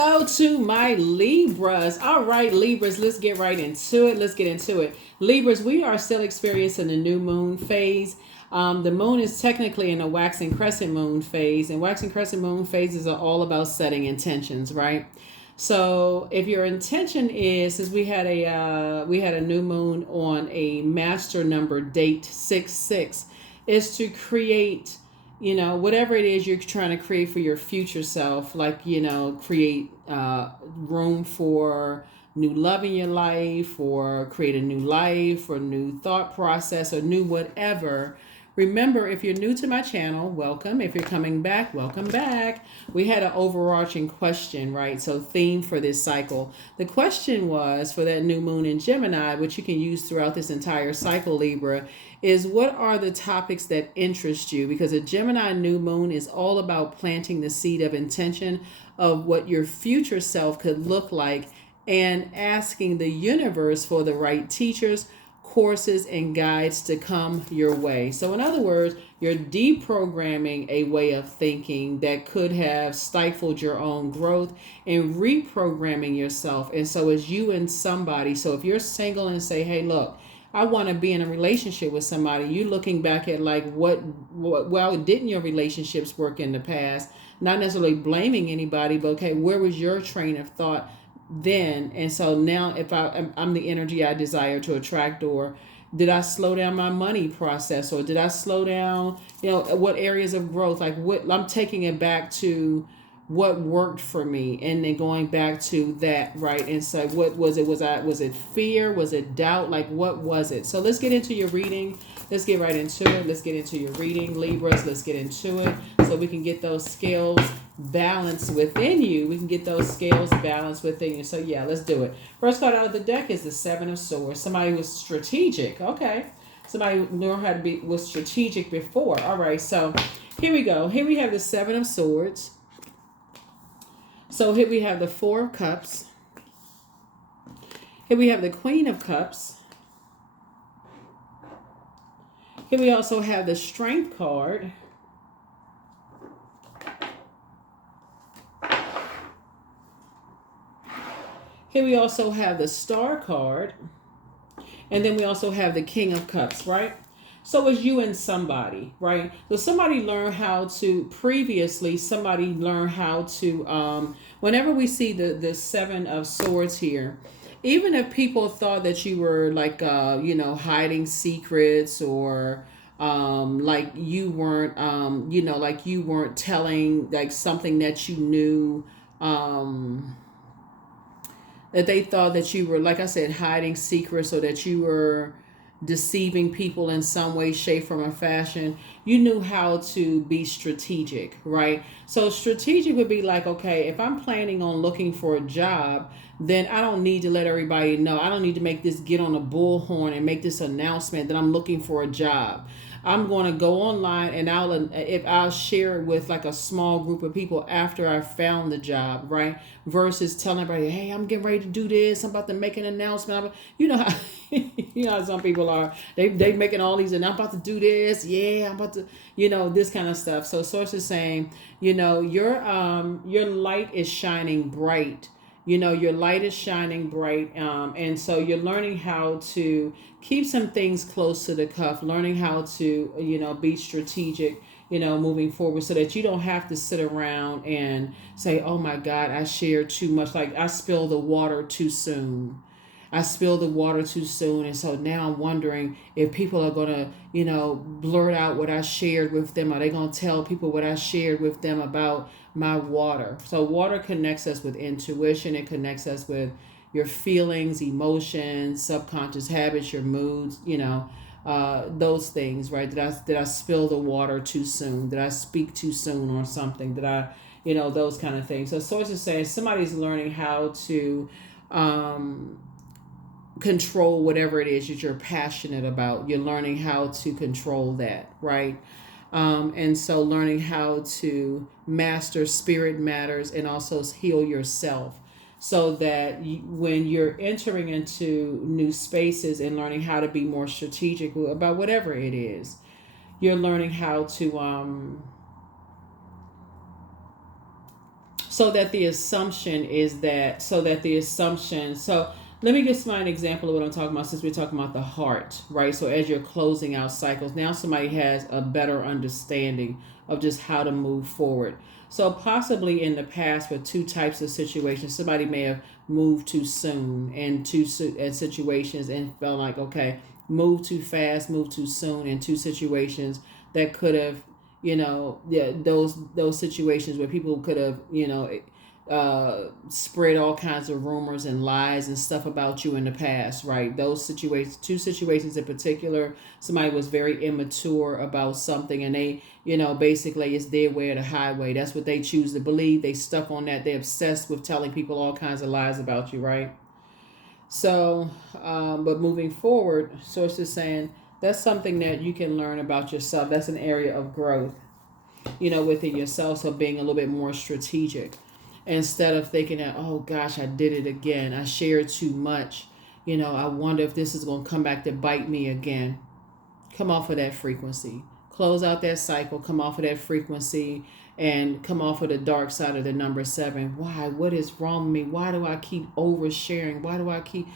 Hello to my Libras. All right, Libras, let's get right into it. Let's get into it. Libras, we are still experiencing the new moon phase. The moon is technically in a waxing crescent moon phase, and waxing crescent moon phases are all about setting intentions, right? So if your intention is, since we had a new moon on a master number date 6/6, is to create, whatever it is you're trying to create for your future self, like, create room for new love in your life, or create a new life, or new thought process, or new whatever. Remember, if you're new to my channel, welcome. If you're coming back, welcome back. We had an overarching question, right? So theme for this cycle. The question was for that new moon in Gemini, which you can use throughout this entire cycle, Libra, is what are the topics that interest you? Because a Gemini new moon is all about planting the seed of intention of what your future self could look like, and asking the universe for the right teachers, courses, and guides to come your way. So in other words, you're deprogramming a way of thinking that could have stifled your own growth, and reprogramming yourself. And so as you and somebody, so if you're single and say, hey, look, I want to be in a relationship with somebody, you looking back at like what well, didn't your relationships work in the past? Not necessarily blaming anybody, but okay, where was your train of thought then? And so now, if I'm the energy I desire to attract, or did I slow down my money process, or did I slow down, what areas of growth, like what I'm taking it back to what worked for me, and then going back to that, right? And so what was it? Was it fear? Was it doubt? Like what was it? So let's get into your reading. Let's get right into it. Let's get into your reading, Libras. Let's get into it so we can get those scales balanced within you. We can get those scales balanced within you. So yeah, let's do it. First card out of the deck is the Seven of Swords. Somebody was strategic. Okay. Somebody knew how to was strategic before. All right. So here we go. Here we have the Seven of Swords. So here we have the Four of Cups. Here we have the Queen of Cups. Here we also have the Strength card. Here we also have the Star card. And then we also have the King of Cups, right? So it's you and somebody, right? So somebody learned how to, previously, somebody learned how to, whenever we see the Seven of Swords here, even if people thought that you were like, hiding secrets, or like you weren't, like you weren't telling like something that you knew, that they thought that you were, like I said, hiding secrets, or that you were deceiving people in some way, shape, form, or fashion, you knew how to be strategic, right? So strategic would be like, okay, if I'm planning on looking for a job, then I don't need to let everybody know. I don't need to make this, get on a bullhorn and make this announcement that I'm looking for a job. I'm going to go online, and I'll share it with like a small group of people after I found the job, right? Versus telling everybody, hey, I'm getting ready to do this. I'm about to make an announcement. You know how you know how some people are. They making all these, and I'm about to do this. Yeah, I'm about to, this kind of stuff. So Source is saying, your light is shining bright. Your light is shining bright, and so you're learning how to keep some things close to the cuff, learning how to, be strategic, moving forward, so that you don't have to sit around and say, oh my God, I shared too much. Like I spilled the water too soon. I spilled the water too soon. And so now I'm wondering if people are going to, blurt out what I shared with them. Are they going to tell people what I shared with them about my water? So water connects us with intuition. It connects us with your feelings, emotions, subconscious habits, your moods, those things, right? Did I spill the water too soon? Did I speak too soon or something? Did I, those kind of things. So Source is saying somebody's learning how to, control whatever it is that you're passionate about. You're learning how to control that, right? And so learning how to master spirit matters, and also heal yourself, so that when you're entering into new spaces and learning how to be more strategic about whatever it is, you're learning how to So that the assumption is that, so that the assumption, so let me give somebody an example of what I'm talking about, since we're talking about the heart, right? So as you're closing out cycles, now somebody has a better understanding of just how to move forward. So possibly in the past with two types of situations, somebody may have moved too soon and and situations and felt like, okay, move too fast, move too soon in two situations that could have, yeah, those situations where people could have, spread all kinds of rumors and lies and stuff about you in the past, right? Those situations, two situations in particular, somebody was very immature about something, and they, basically it's their way or the highway. That's what they choose to believe. They stuck on that. They're obsessed with telling people all kinds of lies about you, right? So, but moving forward, Source is saying that's something that you can learn about yourself. That's an area of growth, within yourself. So being a little bit more strategic instead of thinking that, oh gosh, I did it again. I shared too much. I wonder if this is going to come back to bite me again. Come off of that frequency. Close out that cycle. Come off of that frequency and come off of the dark side of the number 7. Why? What is wrong with me? Why do I keep oversharing? Why do I keep...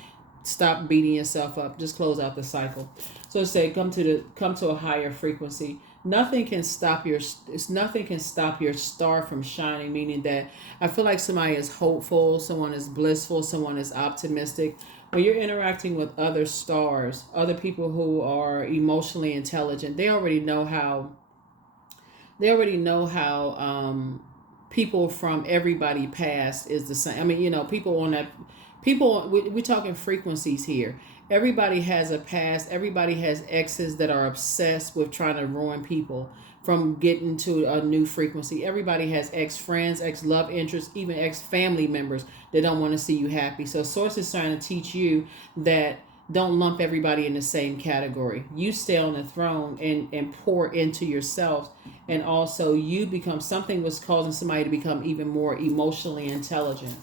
Stop beating yourself up. Just close out the cycle. So say come to a higher frequency. Nothing can stop your star from shining, meaning that I feel like somebody is hopeful, someone is blissful, someone is optimistic. When you're interacting with other stars, other people who are emotionally intelligent, they already know how people from everybody past is the same. I mean, people on that... we're talking frequencies here. Everybody has a past. Everybody has exes that are obsessed with trying to ruin people from getting to a new frequency. Everybody has ex-friends, ex-love interests, even ex-family members that don't want to see you happy. So Source is trying to teach you that don't lump everybody in the same category. You stay on the throne and pour into yourself. And also you become... something was causing somebody to become even more emotionally intelligent.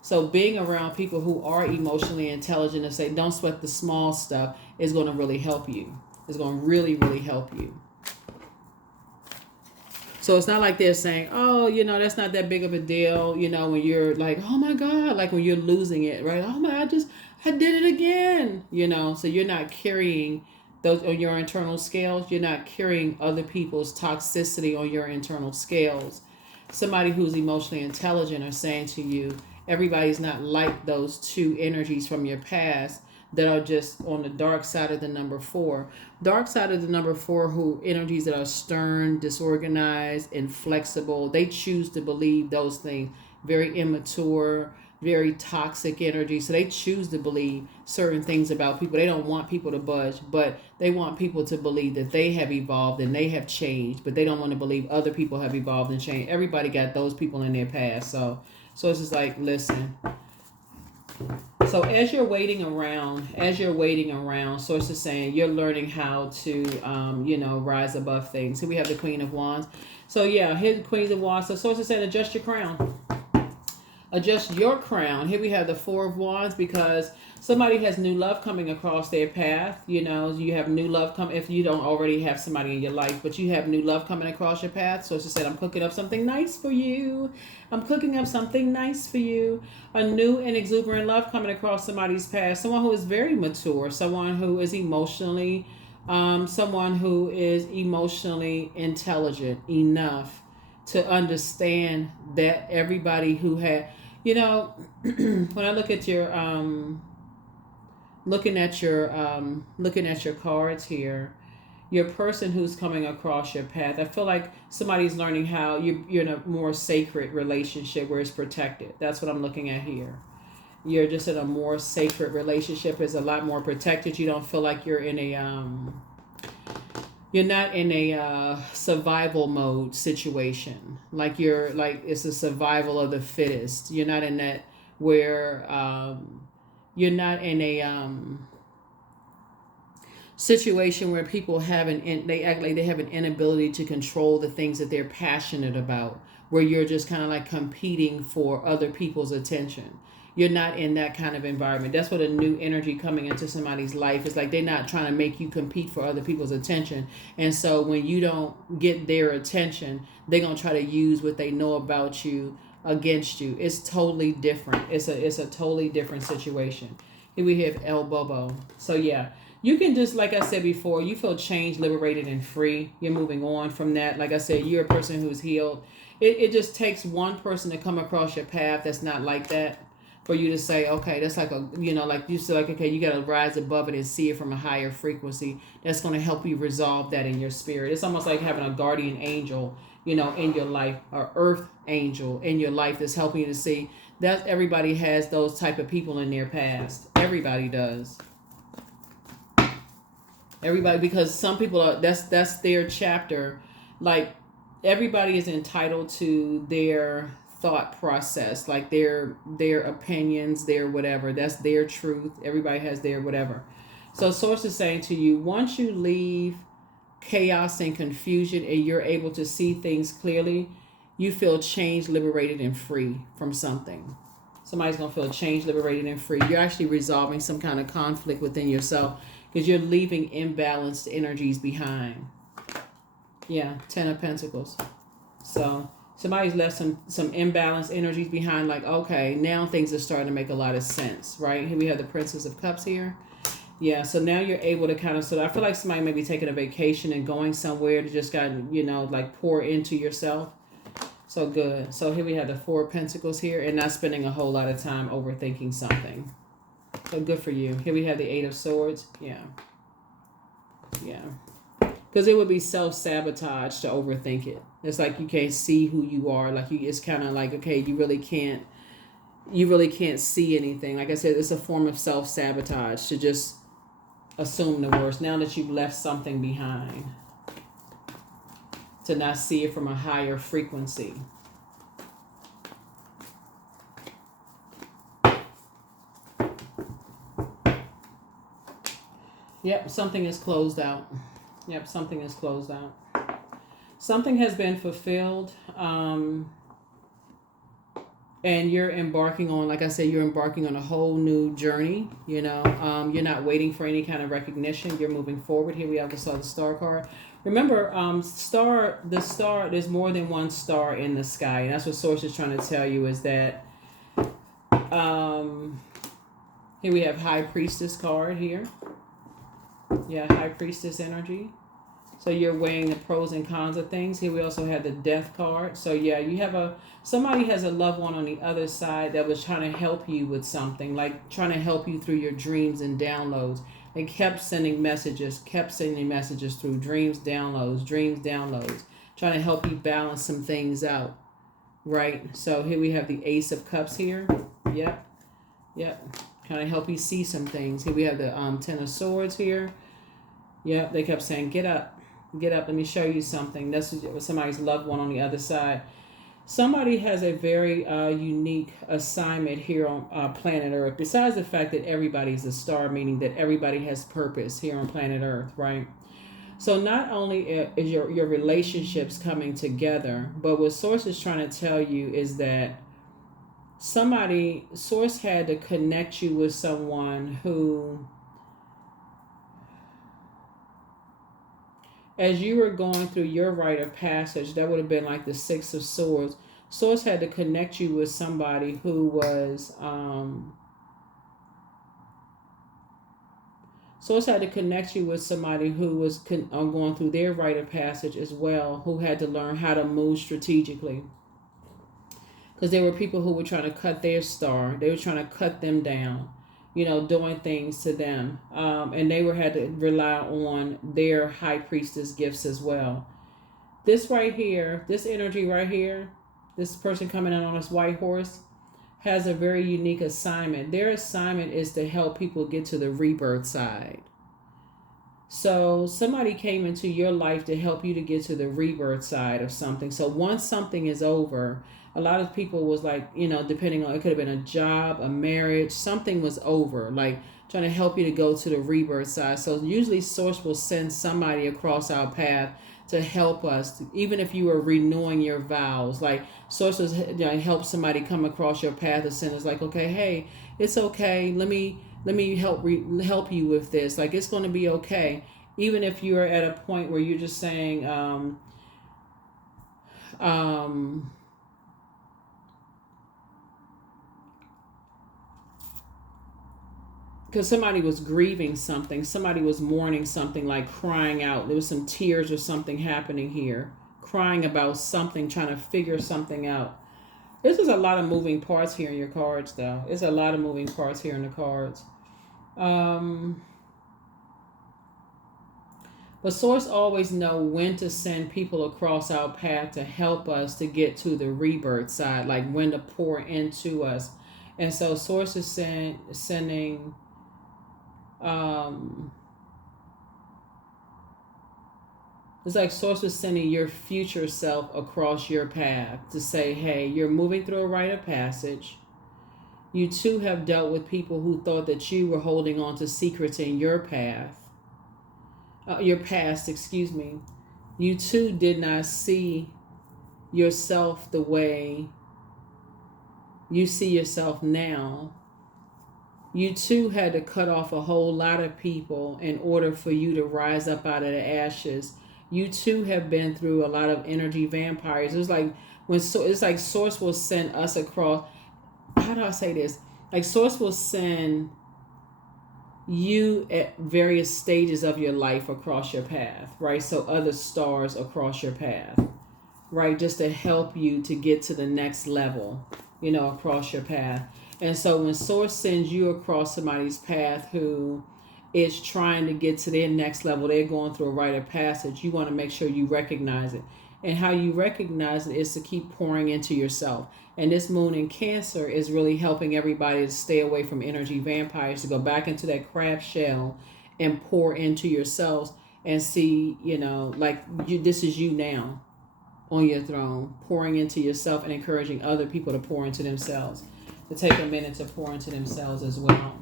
So being around people who are emotionally intelligent and say, don't sweat the small stuff, is going to really help you. It's going to really, really help you. So it's not like they're saying, oh, that's not that big of a deal. When you're like, oh my God, like when you're losing it, right? Oh my, I did it again. So you're not carrying those on your internal scales. You're not carrying other people's toxicity on your internal scales. Somebody who's emotionally intelligent are saying to you, everybody's not like those two energies from your past that are just on the dark side of the number 4. Dark side of the number 4, who energies that are stern, disorganized, inflexible. They choose to believe those things. Very immature, very toxic energy. So they choose to believe certain things about people. They don't want people to budge, but they want people to believe that they have evolved and they have changed, but they don't want to believe other people have evolved and changed. Everybody got those people in their past. So it's just like, listen. So as you're waiting around, Source is saying you're learning how to, rise above things. Here we have the Queen of Wands. So yeah, here's the Queen of Wands. So Source is saying adjust your crown. Adjust your crown. Here we have the 4 of Wands, because somebody has new love coming across their path. You have new love come if you don't already have somebody in your life, but you have new love coming across your path. So it's just said, I'm cooking up something nice for you. I'm cooking up something nice for you. A new and exuberant love coming across somebody's path. Someone who is very mature. Someone who is emotionally intelligent enough to understand that everybody who had... when I look at your looking at your cards here, your person who's coming across your path, I feel like somebody's learning how you're in a more sacred relationship where it's protected. That's what I'm looking at here. You're just in a more sacred relationship. It's a lot more protected. You don't feel like you're in a you're not in a survival mode situation. Like it's a survival of the fittest. You're not in that where you're not in a situation where people they act like they have an inability to control the things that they're passionate about, where you're just kind of like competing for other people's attention. you're not in that kind of environment. That's what a new energy coming into somebody's life is like. They're not trying to make you compete for other people's attention. And so when you don't get their attention, they're going to try to use what they know about you against you. It's totally different. It's a totally different situation. Here we have El Bobo. So yeah, you can just, like I said before, you feel changed, liberated, and free. You're moving on from that. Like I said, you're a person who's healed. It just takes one person to come across your path that's not like that for you to say, okay, that's like a, like you said, like, okay, you got to rise above it and see it from a higher frequency. That's going to help you resolve that in your spirit. It's almost like having a guardian angel, in your life, or earth angel in your life that's helping you to see that everybody has those type of people in their past. Everybody does. Everybody, because some people are, that's their chapter. Like, everybody is entitled to their thought process, like their opinions, their whatever. That's their truth. Everybody has their whatever. So Source is saying to you, once you leave chaos and confusion and you're able to see things clearly, you feel changed, liberated, and free from something. Somebody's going to feel changed, liberated, and free. You're actually resolving some kind of conflict within yourself because you're leaving imbalanced energies behind. Yeah, 10 of Pentacles. So somebody's left some imbalanced energies behind, like, okay, now things are starting to make a lot of sense, right? Here we have the Princess of Cups here. Yeah, so now you're able to kind of, so I feel like somebody may be taking a vacation and going somewhere to just kind of, like pour into yourself. So good. So here we have the Four of Pentacles here and not spending a whole lot of time overthinking something. So good for you. Here we have the Eight of Swords. Yeah. Yeah. Because it would be self-sabotage to overthink it. It's like you can't see who you are. Like it's kind of like, okay, you really can't see anything. Like I said, it's a form of self-sabotage to just assume the worst. Now that you've left something behind, to not see it from a higher frequency. Yep, something is closed out. Yep, something is closed out. Something has been fulfilled. And you're embarking on, like I said, you're embarking on a whole new journey. You're not waiting for any kind of recognition. You're moving forward. Here we have the Star card. Remember, the star, there's more than one star in the sky. And that's what Source is trying to tell you is that, here we have High Priestess card here. Yeah, High Priestess energy. So you're weighing the pros and cons of things. Here we also have the Death card. So yeah, you have somebody has a loved one on the other side that was trying to help you with something, like trying to help you through your dreams and downloads. They kept sending messages through dreams, downloads, trying to help you balance some things out, right? So here we have the Ace of Cups here. Yep. Kind of help you see some things. Here we have the Ten of Swords here. Yep, they kept saying, get up, let me show you something. That's somebody's loved one on the other side. Somebody has a very unique assignment here on planet Earth, besides the fact that everybody's a star, meaning that everybody has purpose here on planet Earth, right? So not only is your relationships coming together, but what Source is trying to tell you is that Source had to connect you with someone who, as you were going through your rite of passage, that would have been like the Six of Swords. Source had to connect you with somebody who was, going through their rite of passage as well, who had to learn how to move strategically. Because there were people who were trying to cut their star. They were trying to cut them down, doing things to them. And they had to rely on their High Priestess gifts as well. This right here, this energy right here, this person coming in on this white horse has a very unique assignment. Their assignment is to help people get to the rebirth side. So somebody came into your life to help you to get to the rebirth side of something. So once something is over, a lot of people was like, depending on, it could have been a job, a marriage, something was over, like trying to help you to go to the rebirth side. So usually Source will send somebody across our path to help us, even if you are renewing your vows. Like sources, help somebody come across your path of sin. It's like, okay, hey, it's okay. Let me help you with this. Like, it's going to be okay. Even if you're at a point where you're just saying, um, because somebody was grieving something, somebody was mourning something, like crying out. There was some tears or something happening here, crying about something, trying to figure something out. This is a lot of moving parts here in your cards, though. It's a lot of moving parts here in the cards. But Source always know when to send people across our path to help us to get to the rebirth side, like when to pour into us. And so Source is sending it's like Source is sending your future self across your path to say, hey, you're moving through a rite of passage. You too have dealt with people who thought that you were holding on to secrets in your past, excuse me. You too did not see yourself the way you see yourself now. You too had to cut off a whole lot of people in order for you to rise up out of the ashes. You too have been through a lot of energy vampires. It's like it's like Source will send us across. How do I say this? Like Source will send you at various stages of your life across your path, right? So other stars across your path, right? Just to help you to get to the next level, across your path. And so when Source sends you across somebody's path who is trying to get to their next level, they're going through a rite of passage, you want to make sure you recognize it. And how you recognize it is to keep pouring into yourself. And this moon in Cancer is really helping everybody to stay away from energy vampires, to go back into that crab shell and pour into yourselves and see, this is you now on your throne, pouring into yourself and encouraging other people to pour into themselves, to take a minute to pour into themselves as well.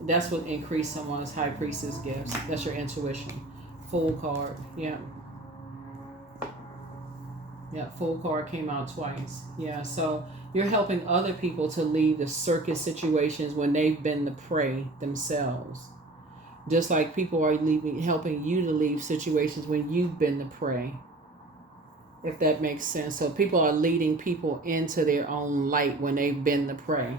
That's what increased someone's High Priestess gifts. That's your intuition. Full card. Yeah. Yeah, full card came out twice. Yeah, so you're helping other people to leave the circus situations when they've been the prey themselves. Just like people are helping you to leave situations when you've been the prey. If that makes sense. So people are leading people into their own light when they've been the prey.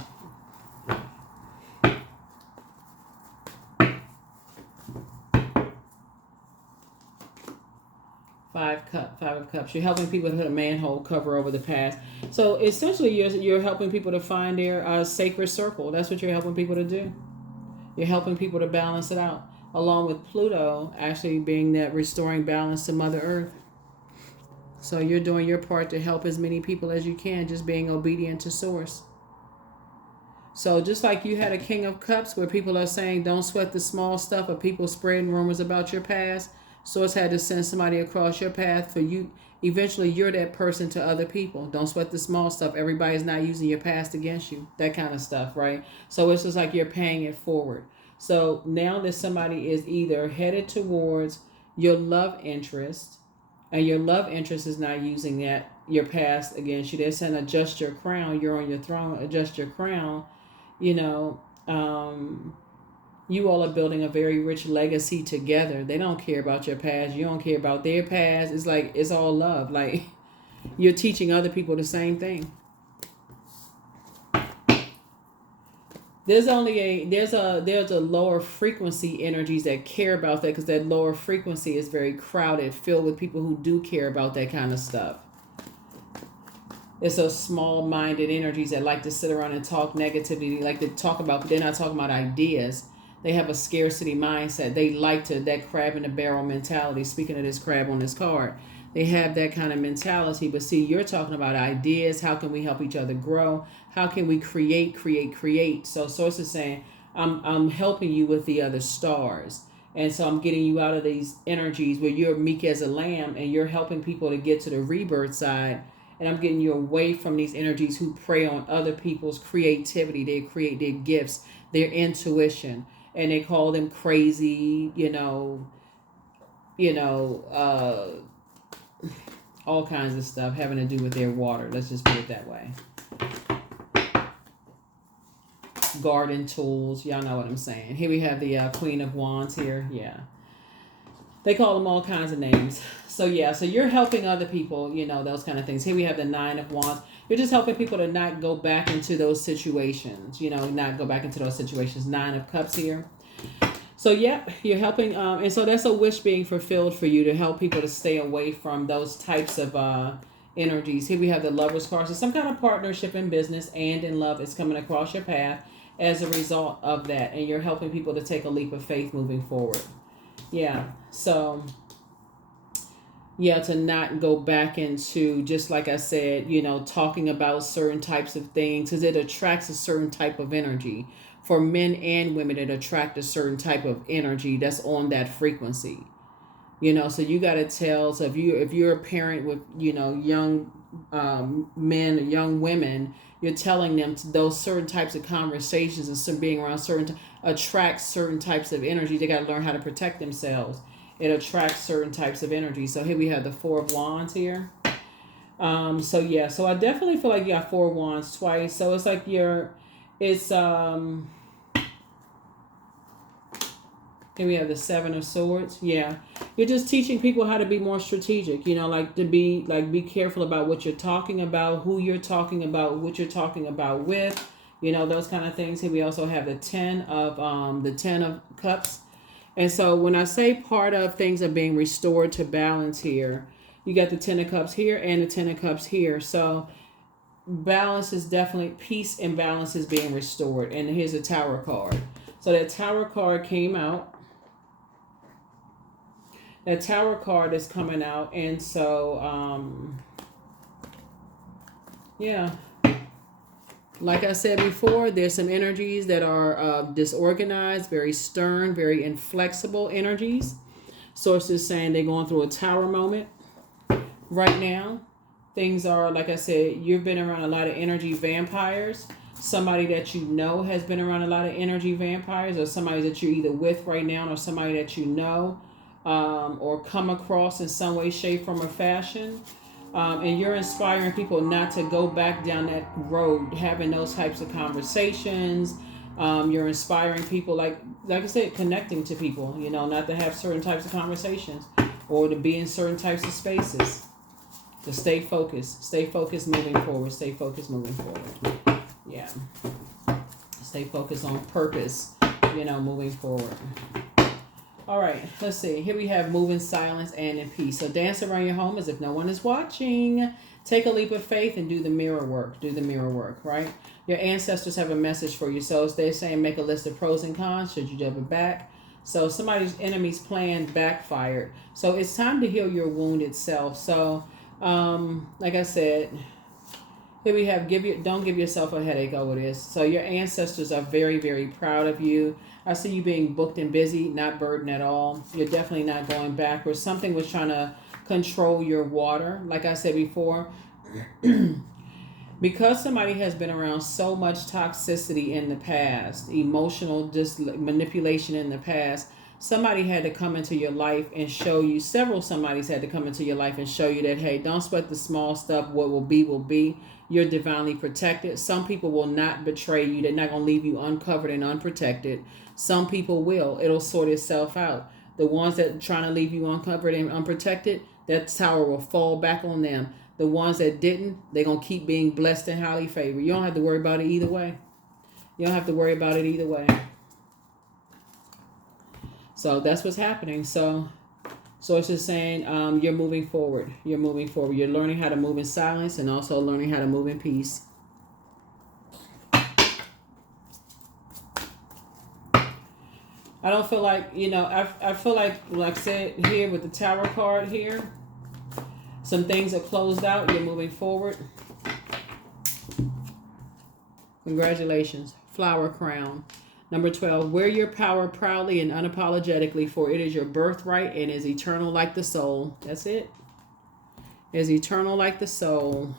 Five of Cups. You're helping people to put a manhole cover over the past. So essentially, you're helping people to find their sacred circle. That's what you're helping people to do. You're helping people to balance it out, along with Pluto actually being that restoring balance to Mother Earth. So you're doing your part to help as many people as you can, just being obedient to Source. So just like you had a King of Cups where people are saying don't sweat the small stuff, or people spreading rumors about your past, Source had to send somebody across your path for you. Eventually, you're that person to other people. Don't sweat the small stuff. Everybody's not using your past against you. That kind of stuff, right? So it's just like you're paying it forward. So now that somebody is either headed towards your love interest, and your love interest is not using your past against you. They're saying adjust your crown. You're on your throne. Adjust your crown. You all are building a very rich legacy together. They don't care about your past. You don't care about their past. It's like it's all love. Like you're teaching other people the same thing. There's a lower frequency energies that care about that, because that lower frequency is very crowded, filled with people who do care about that kind of stuff. It's those small-minded energies that like to sit around and talk negativity, like to talk about, but they're not talking about ideas. They have a scarcity mindset. They like that crab in the barrel mentality. Speaking of this crab on this card, they have that kind of mentality. But see, you're talking about ideas. How can we help each other grow? How can we create? So Source is saying, I'm helping you with the other stars. And so I'm getting you out of these energies where you're meek as a lamb and you're helping people to get to the rebirth side. And I'm getting you away from these energies who prey on other people's creativity. They create their gifts, their intuition. And they call them crazy, all kinds of stuff having to do with their water. Let's just put it that way. Garden tools. Y'all know what I'm saying. Here we have the Queen of Wands here. Yeah. They call them all kinds of names. So yeah, so you're helping other people, you know, those kind of things. Here we have the Nine of Wands. You're just helping people to not go back into those situations, you know, not go back into those situations. Nine of Cups here. So yeah, you're helping, and so that's a wish being fulfilled for you, to help people to stay away from those types of energies. Here we have the Lover's card. So some kind of partnership in business and in love is coming across your path as a result of that, and you're helping people to take a leap of faith moving forward. Yeah, so yeah, to not go back into, just like I said, you know, talking about certain types of things, because it attracts a certain type of energy. For men and women, it attracts a certain type of energy that's on that frequency. You know, so you got to tell. So if you're a parent with, you know, young men or young women, you're telling them those certain types of conversations and some being around certain attracts certain types of energy. They got to learn how to protect themselves. It attracts certain types of energy. So here we have the Four of Wands here. So yeah, so I definitely feel like you got Four of Wands twice. So it's like here we have the Seven of Swords. Yeah. You're just teaching people how to be more strategic, you know, like to be careful about what you're talking about, who you're talking about, what you're talking about with, you know, those kind of things. Here we also have the Ten of Cups. And so when I say part of things are being restored to balance here, you got the Ten of Cups here and the Ten of Cups here. So balance is definitely, peace and balance is being restored. And here's a Tower card. So that Tower card came out. That Tower card is coming out. And so, yeah. Like I said before, there's some energies that are disorganized, very stern, very inflexible energies. Sources saying they're going through a Tower moment right now. Things are, like I said, you've been around a lot of energy vampires. Somebody that you know has been around a lot of energy vampires, or somebody that you're either with right now, or somebody that you know, or come across in some way, shape, form, or fashion. And you're inspiring people not to go back down that road, having those types of conversations. You're inspiring people, like I said, connecting to people, you know, not to have certain types of conversations or to be in certain types of spaces. To stay focused moving forward, stay focused moving forward. Yeah. Stay focused on purpose, you know, moving forward. All right, let's see. Here we have move in silence and in peace. So dance around your home as if no one is watching. Take a leap of faith and do the mirror work. Do the mirror work, right? Your ancestors have a message for you. So they're saying make a list of pros and cons. Should you double back? So somebody's enemy's plan backfired. So it's time to heal your wounded self. So, like I said, here we have don't give yourself a headache over this. So your ancestors are very, very proud of you. I see you being booked and busy, not burdened at all. You're definitely not going backwards. Something was trying to control your water. Like I said before, because somebody has been around so much toxicity in the past, emotional manipulation in the past, somebody had to come into your life and show you, several somebodies had to come into your life and show you that, hey, don't sweat the small stuff. What will be, will be. You're divinely protected. Some people will not betray you. They're not going to leave you uncovered and unprotected. Some people will. It'll sort itself out. The ones that are trying to leave you uncovered and unprotected, that tower will fall back on them. The ones that didn't, they're going to keep being blessed and highly favored. You don't have to worry about it either way. You don't have to worry about it either way. So that's what's happening. So it's just saying you're moving forward. You're moving forward. You're learning how to move in silence and also learning how to move in peace. I don't feel like, you know, I feel like I said here with the Tower card here, some things are closed out. You're moving forward. Congratulations. Flower crown. Number 12, wear your power proudly and unapologetically, for it is your birthright and is eternal like the soul. That's it. Is eternal like the soul.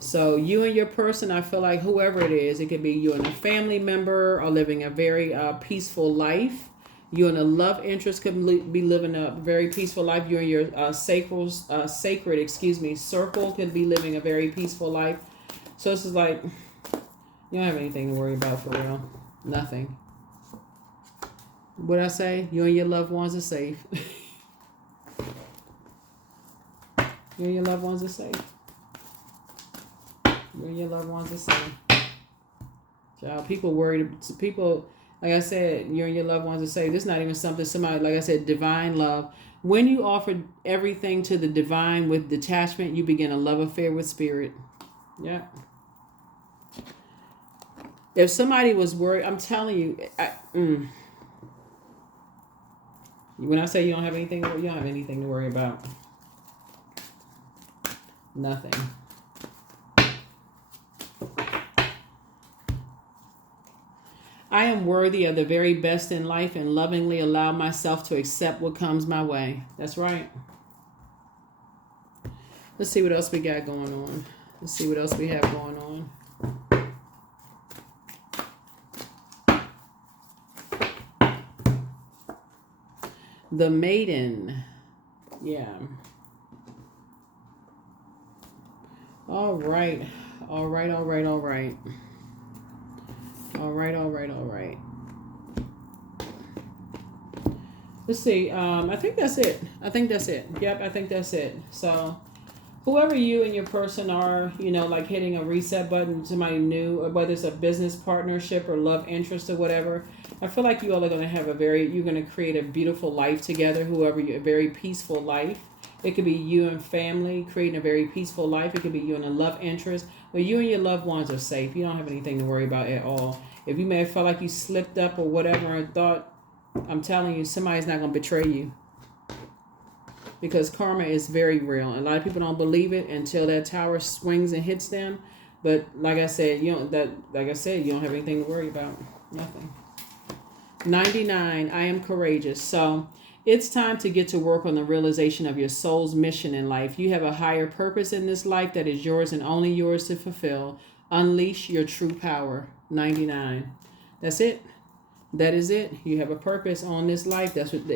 So you and your person, I feel like whoever it is, it could be you and a family member are living a very peaceful life. You and a love interest could be living a very peaceful life. You and your sacred circle could be living a very peaceful life. So this is like, you don't have anything to worry about for real. Nothing. What I say? You and your loved ones are safe. You and your loved ones are safe. You and your loved ones are safe. Child, people worried. People, like I said, you and your loved ones are safe. This is not even something somebody, like I said, divine love. When you offer everything to the divine with detachment, you begin a love affair with spirit. Yeah. If somebody was worried, I'm telling you, when I say you don't have anything, you don't have anything to worry about. Nothing. I am worthy of the very best in life and lovingly allow myself to accept what comes my way. That's right. Let's see what else we got going on. Let's see what else we have going on. The Maiden. Yeah. All right. All right, all right, all right. All right, all right, all right. Let's see. I think that's it. Yep, I think that's it. So whoever you and your person are, like hitting a reset button, somebody new, or whether it's a business partnership or love interest or whatever, I feel like you all are going to have you're going to create a beautiful life together, a very peaceful life. It could be you and family creating a very peaceful life. It could be you and a love interest. But you and your loved ones are safe. You don't have anything to worry about at all. If you may have felt like you slipped up or whatever and thought, I'm telling you, somebody's not going to betray you. Because karma is very real. A lot of people don't believe it until that tower swings and hits them. But like I said, you don't have anything to worry about. Nothing. 99, I am courageous. So it's time to get to work on the realization of your soul's mission in life. You have a higher purpose in this life that is yours and only yours to fulfill. Unleash your true power. 99. That's it. That is it. You have a purpose on this life. That's what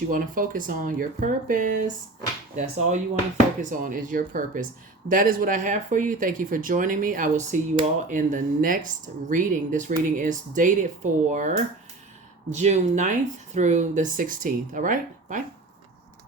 you want to focus on. Your purpose. That's all you want to focus on is your purpose. That is what I have for you. Thank you for joining me. I will see you all in the next reading. This reading is dated for June 9th through the 16th. All right. Bye.